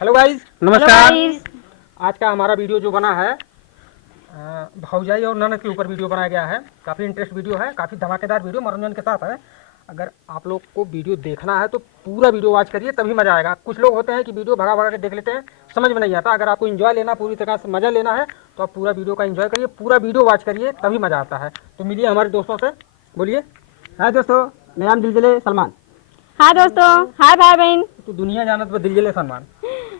Hello guys, नमस्कार। आज का हमारा वीडियो जो बना है भौजाई और ननद के ऊपर वीडियो बनाया गया है। काफ़ी इंटरेस्ट वीडियो है, काफ़ी धमाकेदार वीडियो मनोरंजन के साथ है। अगर आप लोग को वीडियो देखना है तो पूरा वीडियो वॉच करिए, तभी मज़ा आएगा। कुछ लोग होते हैं कि वीडियो भगा भगा के देख लेते हैं, समझ में नहीं आता। अगर आपको एंजॉय लेना, पूरी तरह से मज़ा लेना है तो आप पूरा वीडियो का एंजॉय करिए, पूरा वीडियो वॉच करिए, तभी मज़ा आता है। तो मिलिए हमारे दोस्तों से, बोलिए। हाय दोस्तों, मेरा नाम दिलजले सलमान। हाय दोस्तों, हाय भाई बहन। तो दुनिया जानत पर दिलजले सलमान,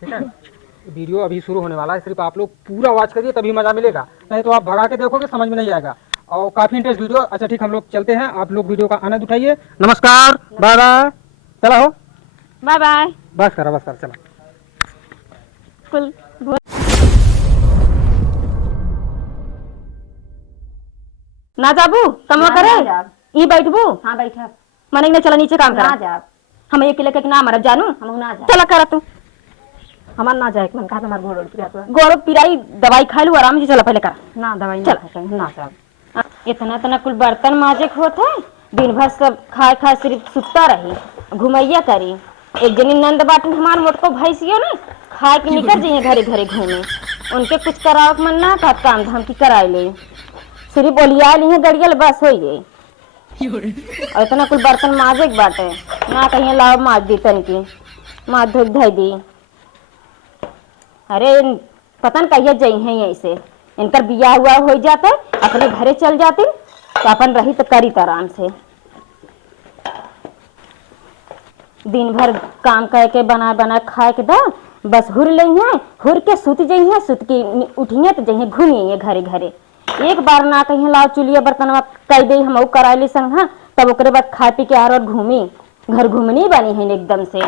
ठीक है। वीडियो अभी शुरू होने वाला है, सिर्फ आप लोग पूरा वॉच करिए तभी मजा मिलेगा, नहीं तो आप भगा के देखोगे समझ में नहीं आएगा। और काफी इंटरेस्ट वीडियो। अच्छा ठीक, हम लोग चलते हैं, आप लोग वीडियो का आनंद उठाइए। नमस्कार, बाय बाय। चला हो, बाय बाय। बस कर चला। कुल ना जाबू कम करे ई बैठबू। हाँ बैठा। मने ने चला नीचे काम ना करा जा। हम एक किले के ना मरब जानू। हम ना जा। चला करा तू। हमार ना जाए मन कहा हमार गोड़ पिया तो गोड़ पिराई दवाई खा लू आराम से। चला पहले कर ना दवाई चल। ना खाते ना जा। इतना इतना कुल बर्तन माजे होत है, दिन भर सब खाए खाए सिर्फ सुत्ता रही, घुमैया करी। एक जनी नंद बाटन हमार मोटको भैंसियो ने खाए के निकल जाइए घरे घरे घूमे। उनके कुछ कराव के मन ना का काम धाम की कराए ले, सिर्फ बोलिया ली है गड़ियल बस हो गई। और इतना कुल बर्तन माजे के बाटे ना कहीं लाओ माज दी तन की माज धो धई दी। अरे पता न कहिए जई है ऐसे इनकर बिया हुआ हो जाते अपने घरे चल जाती तो अपन रही तो करी आराम से। दिन भर काम करके बना बना खाए के दा बस हुर ले हैं, हुर के सुत जई हैं, सुत के उठिए तो जइए घूमिए घरे घरे। एक बार ना कहीं लाओ चुलिया बर्तन कह दे हम कराली संग हाँ, तब ओकरे बाद खाए पी के आर और घूमी घर घूमनी बनी है एकदम से।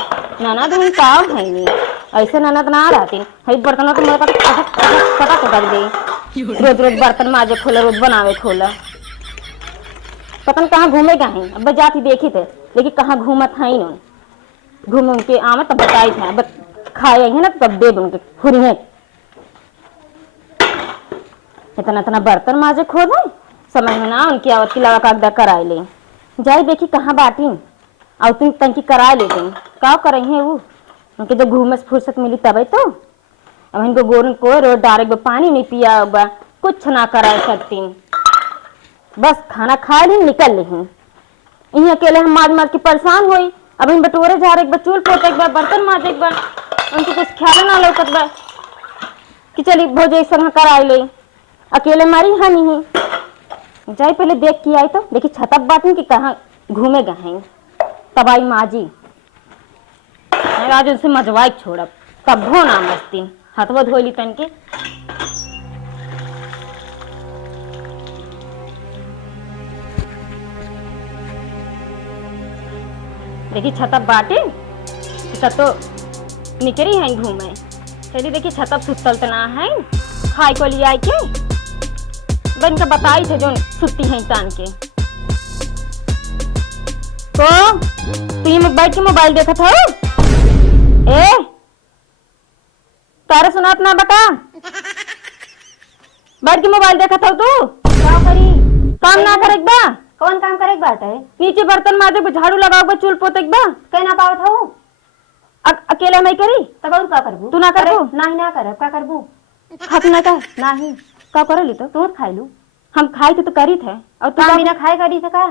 ननद हम काम है नहीं ऐसे ननद ना रहती है बर्तन तो मेरे पता पटक दे। रोज रोज बर्तन माजे खोला, रोज बनावे खोला, पता कहाँ घूमे कहीं। अब जाती देखी थे लेकिन कहाँ घूमत है इन घूम उम के आमत तब बताई थे खाए है ना तब दे उनके खुरी है। इतना इतना बर्तन माजे खो दे समझ में ना उनकी आवत की लगा कागदा कराए ले जाए देखी कहाँ बाटी और तुम तंकी कराए लेते का करे हैं वो उनके जो घूमे से फुर्सत मिली तब तो। अब इनको गोरन को रोड डायरेक्ट पानी नहीं पिया होगा, कुछ ना करा सकती, बस खाना खाए ली निकल ली। इन्हीं अकेले हम माज माज के परेशान हुई। अब इन बटोरे झाड़ एक बार चूल पोते एक बार बर्तन माज एक बार उनको कुछ ख्याल ना लौकत बा कि चली भोजे संग कराए ले अकेले मारी हानि ही जाए। पहले देख के आई तो देखी छतप बाटी कि कहाँ घूमे गए तबाई माजी। आज उनसे मजवाई छोड़ब तब हो ना मस्ती हथवा धोली तन के। देखी छतप बाटी तब तो निकरी है घूमे। चली देखी छतप सुतल तो ना है खाई को लिया के बन के बताई थे जो सुती है तान के। तो तू बैठ के मोबाइल देखा था ए तारे सुनात ना बता बैठ के मोबाइल देखा था तू क्या करी काम ना करे बा। कौन काम करे बात है? नीचे बर्तन माजे झाड़ू लगाओ चूल पोते बा कह ना पावत हो अकेला नहीं करी तब और का करबू? तू ना करबू? नहीं ना करब का करबू? खात ना का नहीं का करली तो तू खाई लू हम खाई थे तो करी थे और तू काम बिना खाए करी थे का?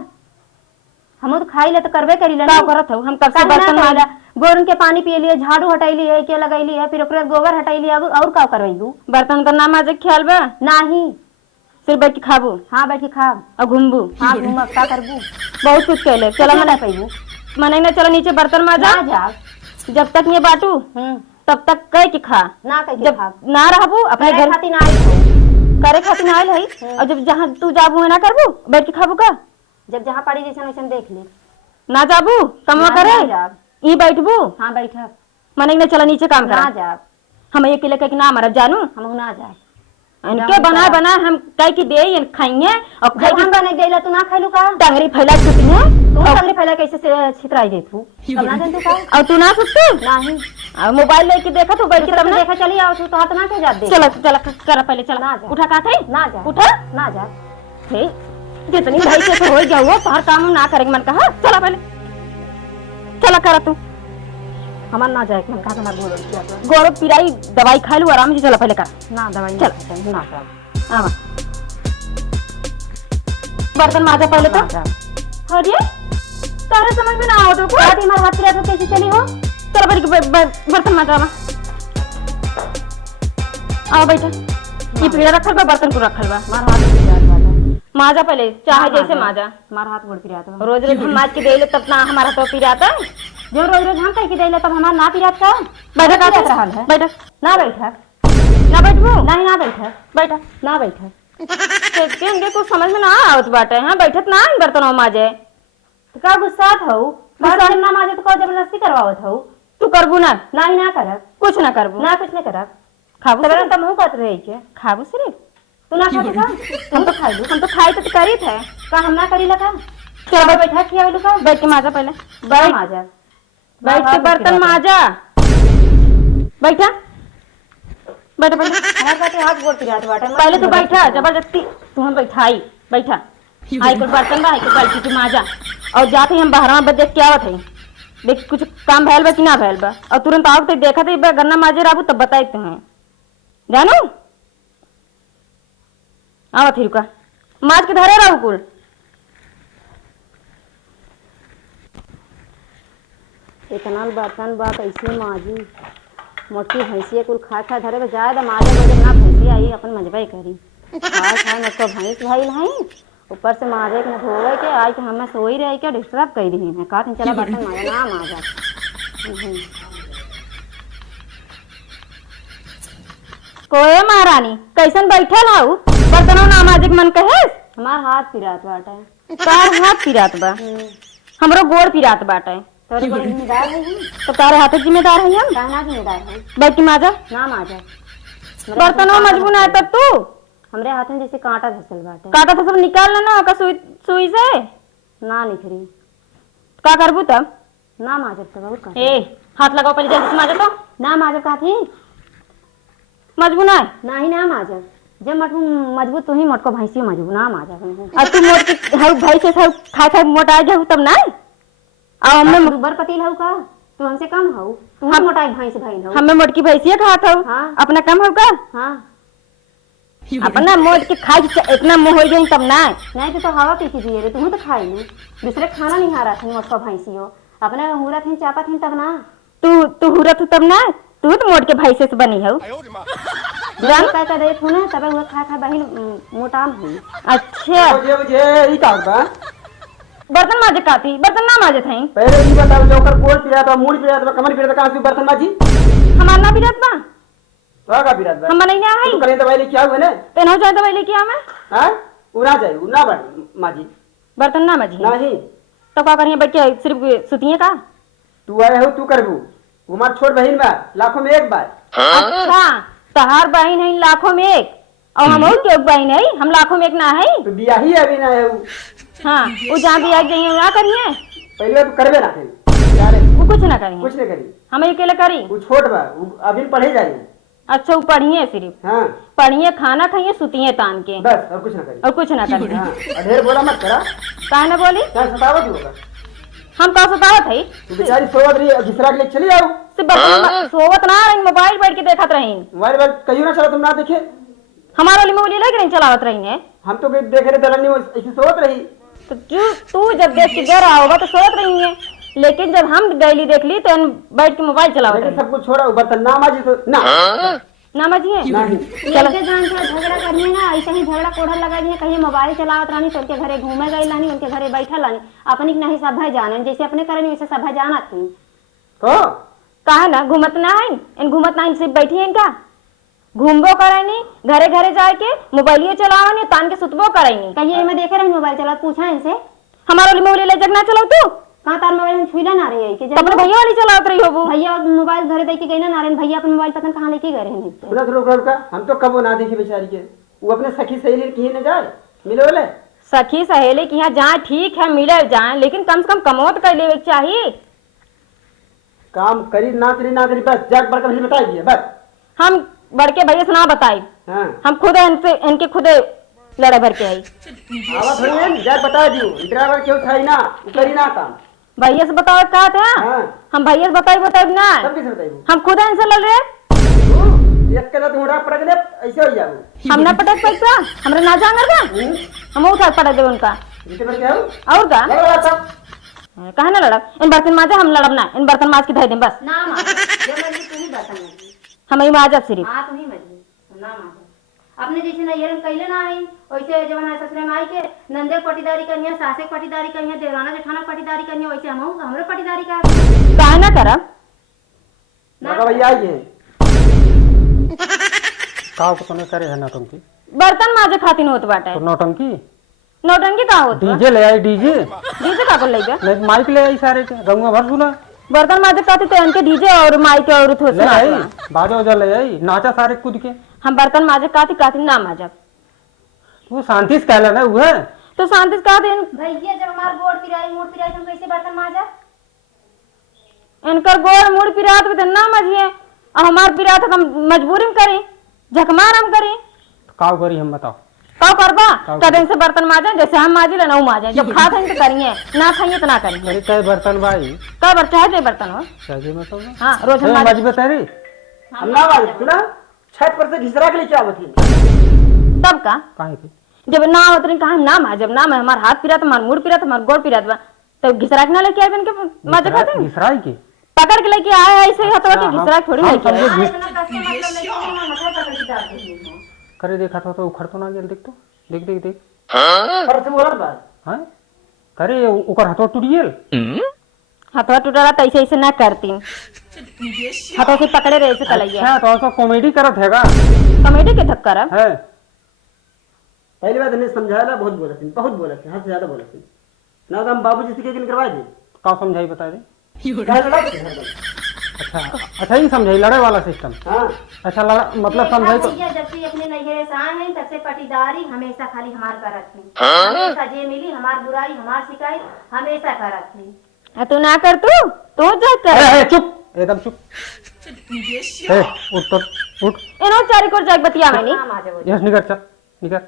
हम तो खाई ले तो करबे करी ले का करत हो। हम कब से बर्तन माजा गोरन के पानी पिए लिए, झाड़ू हटाइली है, के लगैली है, फिर ओकरे गोबर हटाइली अब और का करवैलू? बर्तन का ना माजे ख्याल बा नहीं सिर्फ बैठ के खाबू हाँ बैठ के खा और घूमबू। हाँ घूमब का करबू? बहुत कुछ कहले चला ना मना पैबू मने ना चलो नीचे बर्तन माजा ना जा जब तक ये बाटू तब तक कह के खा। ना कह के जब खा ना रहबू अपने घर खाती ना आई हो। करे खातिर ना आइल है और जब जहाँ तू जाबू है ना करबू बैठ के खाबू का जब जहाँ पड़ी जैसे वैसे देख ले ना जाबू कमवा ना करे जा। ई बैठबू हाँ बैठा मने ना चला नीचे काम ना करा जा हम एक किले के ना मरब जानू हम ना जाए इनके बना बना हम कह के दे खाएंगे और जब हम बने देला तू ना खाइलू का? टंगरी फैला छुटी है तू टंगरी फैला कैसे से छितराई दे तू तब ना जान तू का? और तू ना सुनते नहीं और मोबाइल लेके देखा तू बैठ के तब ना देखा चली आओ तू तो हाथ ना के जा दे चला चला कर पहले चला ना जा। उठा का थे ना जा उठा ना जा हे जितनी भाई से हो गया हुआ तार काम ना करेंगे मन कहा चला पहले चला कर तू हमार ना जाए मन का हमार गोड़ किया तो गौरव पिराई दवाई खा लू आराम से चला पहले कर ना दवाई चल। ना ना कर आवा बर्तन माजा पहले तो अरे तारे समझ में ना आओ तो को आती हमार हाथ पिरा तो कैसे चली हो चलो बर्तन माजा आवा आओ बैठा ये पीड़ा रखल बा बर्तन को रखल बा मार हाथ पिरा बाटा माजा पहले चाहे जैसे माजा मार हाथ गोड़ पिरा तो रोज रोज हम माज के देले तब ना हमारा तो पिराता जो रोज रोज हम कह के देले तब हमार ना पिरात का बैठा का पिरात रहल है बैठा ना बैठा ना बैठबो नहीं ना बैठा बैठा ना बैठा देखते होंगे कुछ समझ में ना आवत बाटे हां बैठत ना इन बर्तनों माजे तो का गुस्सा हो बर्तन ना माजे तो को जबरदस्ती करवावत हो तू करबू ना नहीं ना करब कुछ ना करबू ना कुछ नहीं करब खाबू तबरे त मुंह कत रही के खाबू सिर्फ तू ना खाते का हम तो खाई लू हम तो खाई तो करी थे का हम ना करी लगा चल बैठ बैठा खिया लू का बैठ के माजा पहले बैठ माजा बैठ के बर्तन माजा बैठा बैठा बैठा हमारे बाटे हाथ गोड़ पिरात बाटे पहले तो बैठा जबरदस्ती तू हम बैठाई बैठा आई कुछ बर्तन बा आई कुछ बाल्टी के माजा और जाते हम बाहर में देख के आवत है देख कुछ काम भैल बा कि ना भैल बा और तुरंत आओ तो देखा थे गन्ना माजे राबू तब बताई तुम्हें जानो आवत ही रुका माज के धरे रहू कुल इतना बर्तन बा कैसे माजी मोटी भैंसिया कुल खा खा धरे जाए द माजे बजे ना भैंसिया आई अपन मजबई करी खाए खाए मत तो भैंस भाई नहीं ऊपर से माजे के न धोवे के आई के हमें सोई रही के डिस्टर्ब कर दी मैं कहा थी चला बर्तन माजा ना माजा कोए महारानी कैसन बैठल हाउ बर्तनों ना माजे के मन कहे हमार हाथ पिरात बाटे तार हाथ पिरात बा हमरो गोड़ पिरात बाटे तोरे को जिम्मेदार है हम तो तारे हाथ जिम्मेदार है हम कहना जिम्मेदार है बैठ के माजा ना माजा बर्तनों मजबून है तब तू हमरे हाथ में जैसे कांटा धसल बाटे काटा तो सब निकाल लेना का सुई से ना निखरी का करबू तब ना माजब तो बहुत का ए हाथ लगाओ पहले जल्दी से माजा तो ना माजब का थी मजबून है नहीं ना माजब जब मजबूत तू ही मोटको भैंसी मजबूत ना माजब और तू मोट के हर भाई से सब खा खा मोटा जाऊ तब ना अब हमने दुबर पतील हऊ का तू हमसे कम हऊ तू हम मोटा भैंस भाई हऊ हमें मोटकी भैंसिया खात हूँ हाँ। अपना कम होगा हाँ अपना मोट के खाई इतना मोह हो जाए तब ना नहीं तो हवा पी के जिए रे तू तो खाई नहीं दूसरे खाना नहीं हारा थी मोटको भैंसी हो अपने हुरा थी चापा थी तब ना तू हुरत तब ना तू तो मोट के भैंसे से बनी हो जान का का दे तू ना तबे हुआ खा खा बहिन मोटा हुई अच्छा मुझे ई का होता बर्तन माजे काती बर्तन ना माजे थे पहले ई बताओ जोकर कोल पिया तो मूड पिया तो कमर पिया तो कहां से बर्तन माजी हमार ना बिरत बा तो का पिया हम नहीं ना है तू करे दवाई लेके आओ ने तेनो जाए दवाई लेके आ मैं हां उना जाए उना बड़ माजी बर्तन ना माजी नहीं तो का करिए बैठ के सिर्फ सुतिए का तू आए हो तू करबू उमर छोट बहन बा लाखों में एक बार अच्छा तहार बहन है लाखों में एक और हम के बहन है हम लाखों में एक ना है तो बियाही अभी ना है हाँ वो जहाँ भी आ जाइए वहाँ करिए पहले तो करबे ना करी यार वो कुछ ना करिए कुछ नहीं करी हम अकेले करी वो छोट बा अभी पढ़े जाई अच्छा वो पढ़िए सिर्फ हां पढ़िए खाना खाइए सुतिए तान के बस और कुछ ना करी और कुछ ना करिए हां और ढेर बोला मत करा काहे ना बोली क्या सतावत होगा हम का सतावत है तू बेचारी सोवत रही दूसरा के लिए चली जाओ सिर्फ बर्तन सोवत ना रही मोबाइल बैठ के देखत रही मोबाइल पर कहियो ना चलो तुम ना देखे हमारा वाली मोबाइल लेके नहीं चलावत रही है हम तो देख रहे दरनी ऐसे सोवत रही तो तू जब देख के गया होगा तो सोवत रही है लेकिन जब हम गैली देख ली तो बैठ के मोबाइल चलावत लेकिन रही सब कुछ छोड़ा बर्तन ना माजी तो ना ना मजिए नहीं लड़के जान से झगड़ा करनी है ना ऐसे ही झगड़ा कोढ़ा लगा दिए कहीं मोबाइल चलावत रानी तो उनके घरे घूमे गई लानी उनके घरे बैठा लानी अपनी नहीं सभा जाने जैसे अपने करे वैसे सभा जाना थी तो कहा ना घूमत ना है इन घूमत ना सिर्फ बैठी है इनका घूमबो करनी घरे घरे जाके मोबाइलियो चलावनी तान के सुतबो करनी कहिए मैं देखे रही मोबाइल चला पूछा इनसे हमारा वाली मोबाइल ले जगना चलाओ तू कहाँ तार मोबाइल छुईला ना रही है कि तो अपने भैया वाली चलावत रही हो वो भैया मोबाइल घरे दे के गई ना नारायण भैया अपने मोबाइल पता कहाँ लेके गए हैं सुना थोड़ा कब का हम तो कब ना देखी बेचारी के वो अपने सखी सहेली कहीं न जाए मिले बोले सखी सहेली की यहाँ जाए ठीक है मिले जाए लेकिन कम से कम कमो तो कर ले चाहिए काम करी ना करी बस जाग बढ़ कर बता दिए बस हम बड़के भैया से ना बताई हाँ हम खुद इनके खुद लड़े भर के आई आवा थोड़ी है जाग बता दियो ड्राइवर क्यों था ना करी ना काम भैया से बताओ का थे हाँ हम भैया से बताई ना सब किसे बताइबू हम खुद इनसे लड़ रहे एक के तो उड़ा पड़ गए ऐसे हो जाओ हम ना पटक पैसा हमरे ना जांगर का हम उठा पटक दे उनका जीते पर क्या हो और का लड़ा सब कहा ना लड़ब इन बर्तन माजे हम लड़ब ना इन बर्तन माज के धै दें बस ना माजे जो मर्जी तू ही बर्तन माजे हम ही माजब सिर्फ हाँ तू ही मर्जी ना माजे अपने जैसे नैयर में कैले ना आई वैसे जब हमारे ससुरे में आई के नंदे के पटीदारी करिए सासे के पटीदारी करिए देवराना जेठाना के पटीदारी करिए वैसे हमरे पटीदारी का काहे ना करब लगा भैया आइए का को तने करे है नौटंकी? बर्तन माजे खातिर होत बाटे तो नौटंकी नौटंकी का होत बा? डीजे ले आई डीजे डीजे का ले जा नहीं माइक ले आई सारे के गंगा भर सुना बर्तन माजे खातिर तो इनके डीजे और माइक और थोड़ा ले आई सुना बाजा उजा ले आई नाचा सारे कूद के हम बर्तन माजे खातिर ना माजब वो शांति से कहला ना उहे तो शांति से कहा दिन भैया जब हमार गोड़ पिराई मुड़ पिराई हम कैसे बर्तन माजा इनकर गोड़ मुड़ पिरात भी तो ना मजिए और हमार पिरात हम मजबूरी में करी झकमार हम करी तो का करी हम बताओ का करबा कदम से बर्तन माजे जैसे हम माजी ले ना माजे जब खा खाएंगे तो करिए ना खाइए तो ना करिए मेरे कई बर्तन भाई का बर चाहे दे बर्तन हो चाहिए मतलब हाँ रोज हम माजे मजबूत है अल्लाह वाले सुना छत पर से घिसरा के लेके आवत थी तब का काहे की जब ना उतरी कहा ना माजब ना मैं हमार हाथ पिरात हमार मुड़ पिरात हमार गोड़ पिरात बा तो घिसरा के ना लेके आए इनके माजे खाते घिसराई की पकड़ के लेके आए ऐसे ही हथवा के घिसरा के थोड़ी लेके आए इतना कष्ट मतलब नहीं कि हम मथुरा पकड़ के डाल देंगे करे देखा था तो उखड़ तो ना गेल देख तो देख देख देख पर से बोलत बा हाँ करे ओकर हाथों टूट गेल हथवा टूटा तो ऐसे ऐसे ना करती हथवा से पकड़े रहे से कलैया अच्छा तो कॉमेडी करत हैगा कॉमेडी के थक करब है पहली बात इन्हें समझाया बहुत बोलत है हद से ज्यादा बोलत है ना तो हम बाबूजी से केकिन करवा दे का समझाई बता दे कहे लड़ा के हरदम। अच्छा अच्छा ही समझाई लड़े वाला सिस्टम हाँ अच्छा लड़ा मतलब समझाई तो भैया जब से अपने नैहरे से आए हैं तब से पटीदारी हमेशा खाली हमार करत थी हमेशा जे मिली हमार बुराई हमार शिकायत हमेशा करत थी तू ना कर तू जा कर चुप एकदम चुप उठ तो उठ इनो चारी को जाग बतिया मैंने ना माजे वो यस निकल चल निकल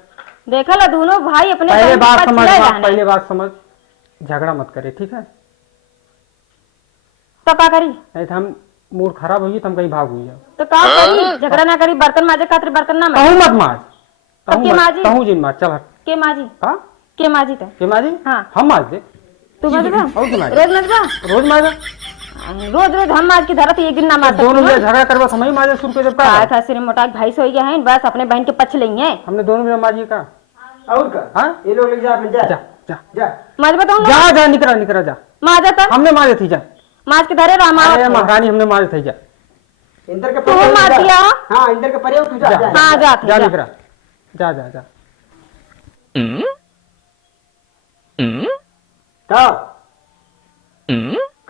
देखा ला दोनों भाई अपने पहले बहन के बात पक्ष समझ ले बात जाने। पहले बात समझ झगड़ा मत करे ठीक है तो का करी नहीं तो हम मूड खराब हुई तो हम कहीं भाग हुई तो का करी झगड़ा ना करी बर्तन माजे खातिर बर्तन ना माजे कहूँ मत माज अब के माजी? कहूँ जिन माज चल हट के माजी हाँ के माजी तो के माजी हाँ। हम माज दे तू मजबा और की माजी रोज मजबा रोज माजा रोज रोज हम माज की धरत एक दिन ना मार दोनों मिले झगड़ा करवा समय माजे शुरू कर जब का का खासिर मोटा भाई सो गया है बस अपने बहन के पक्ष लेंगे हमने दोनों मिले माजी का और का हाँ ये लोग ले जा अपने जा जा जा जा मजबा तो जा जा निकला निकला जा माजा तक हमने मारे थी जा माज के धरे अरे रामा महारानी हमने मारे थे जा इंदर के तू मार जा। दिया? हाँ इंदर के परे हो, तू जा जा जा हाँ जा जा जा निकला जा जा जा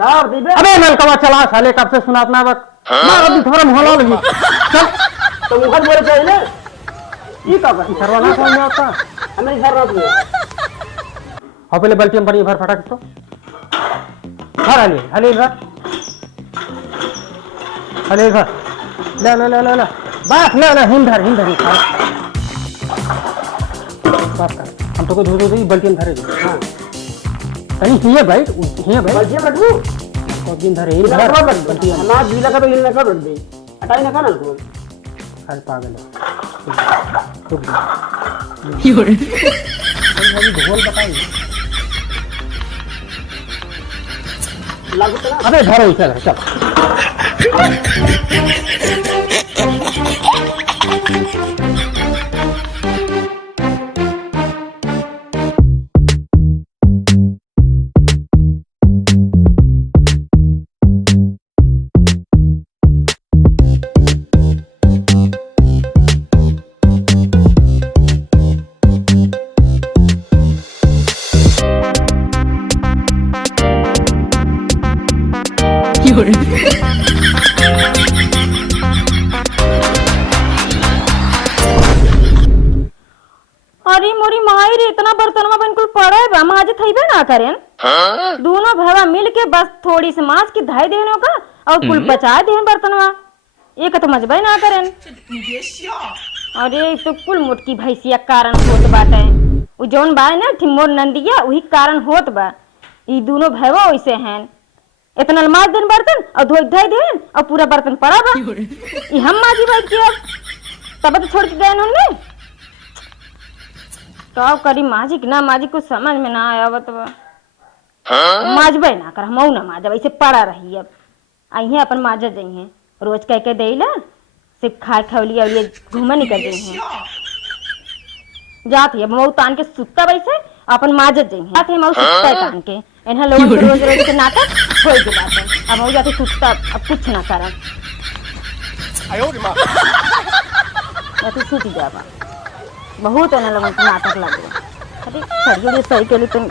का दीबे अबे नलकवा चला साले कब से सुनातना बक मार अभी थोड़ा मोहल्ला लगी चल तो मुखर बोले चाहिए ना ये का कर सर्वनाश हो गया आपका हमें सर रात में और पहले बल्टी में पानी भर फटाक तो भर हले भर हले भर ले ले ले ले ले बस ले ले हिंद धर बस कर हम तो को धो दे बल्टी में धरे हाँ कहीं हिए भाई भाई बल्कि बैठू और दिन धरे हिंद इला धर का बैठ बल्टी में हमारा दिला का तो हिलने का बैठ दे हटाई ना खाना को हर पागल है रुक जा ढोल बताइए लागू तो ना अबे धरो चल चल अरे मोरी माई रे इतना बर्तनवा बिल्कुल पड़े बा माजे थईबे ना करेन दोनों भैया मिल के बस थोड़ी सी मांस की धाई देनो का और कुल बचा देन बर्तनवा एक तो मजबई ना करेन अरे तो कुल मुटकी भैंसिया कारण होत बाटे उ जौन बा ना ठिमोर नंदिया वही कारण होत बा ये दोनों भैया वैसे हैं, इतना माज दिन बर्तन और धोई धाई देन और पूरा बर्तन पड़ा बा। ये हम माजी बैठ के अब तब तो छोड़ के गए उन्होंने। तो करी माजी कि ना माजी कुछ समझ में ना आया बत माजबे ना कर, हम ना माजब, ऐसे पड़ा रही। अब आई अपन माजा जाइए रोज कह के दे ला, सिर्फ खाए खवली और ये घूमे निकल गई हैं जाती है मऊ तान के सुत्ता वैसे अपन माजत जाइए जाते हैं मऊ सुत्ता तान के इन्हें लोगों को रोज रोज के नाटक हो के बात है। अब मऊ जाते सुत्ता, अब कुछ ना करा या तो सूती जावा बहुत उन्हें लोगों को नाटक लगे। अरे सही के लिए तुम